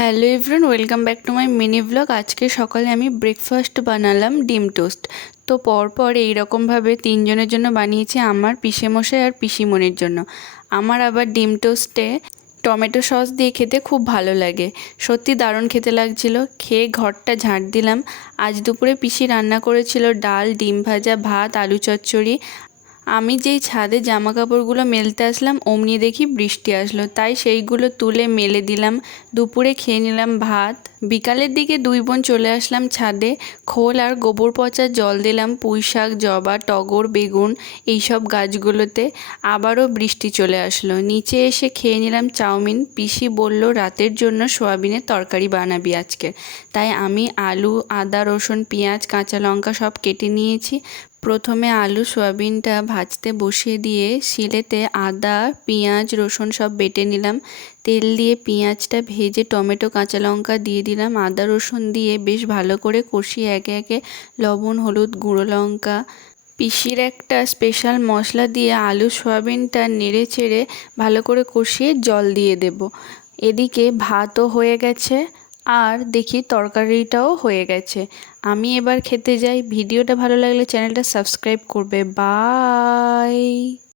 Hello everyone, welcome back to my mini blog. আজকে সকালে আমি ব্রেকফাস্ট বানালাম ডিম টোস্ট। তো পরপর এইরকমভাবে তিনজনের জন্য বানিয়েছি, আমার পিসেমশাই আর পিসিমণির জন্য। আমার আবার ডিম টোস্টে টমেটো সস দিয়ে খেতে খুব ভালো লাগে। সত্যি দারুণ খেতে লাগছিল। খেয়ে ঘরটা ঝাঁট দিলাম। আজ দুপুরে পিসি রান্না করেছিল ডাল, ডিম ভাজা, ভাত, আলু চচ্চড়ি। আমি যেই ছাদে জামা কাপড়গুলো মেলতে আসলাম অমনি দেখি বৃষ্টি আসলো, তাই সেইগুলো তুলে মেলে দিলাম। দুপুরে খেয়ে নিলাম ভাত। বিকালের দিকে দুই বোন চলে আসলাম ছাদে। খোল আর গোবর পচা জল দিলাম পুঁই শাক, জবা, টগর, বেগুন এইসব গাছগুলোতে। আবারও বৃষ্টি চলে আসলো। নিচে এসে খেয়ে নিলাম চাউমিন। পিসি বলল রাতের জন্য সোয়াবিনের তরকারি বানাবি আজকে, তাই আমি আলু, আদা, রসুন, পেঁয়াজ, কাঁচা লঙ্কা সব কেটে নিয়েছি। প্রথমে আলু সোয়াবিনটা ভাজতে বসিয়ে দিয়ে শিলেতে আদা, পেঁয়াজ, রসুন সব বেটে নিলাম। তেল দিয়ে পেঁয়াজটা ভেজে টমেটো, কাঁচা লঙ্কা দিয়ে দিলাম। আদা রসুন দিয়ে বেশ ভালো করে কষিয়ে একে একে লবণ, হলুদ, গুঁড়ো লঙ্কা, পিসির একটা স্পেশাল মশলা দিয়ে আলু সোয়াবিনটা নেড়ে চেড়ে ভালো করে কষিয়ে জল দিয়ে দেব। এদিকে ভাতও হয়ে গেছে আর দেখি তরকারিটাও হয়ে গেছে। আমি এবার খেতে যাই। ভিডিওটা ভালো লাগলে চ্যানেলটা সাবস্ক্রাইব করবে। বাই।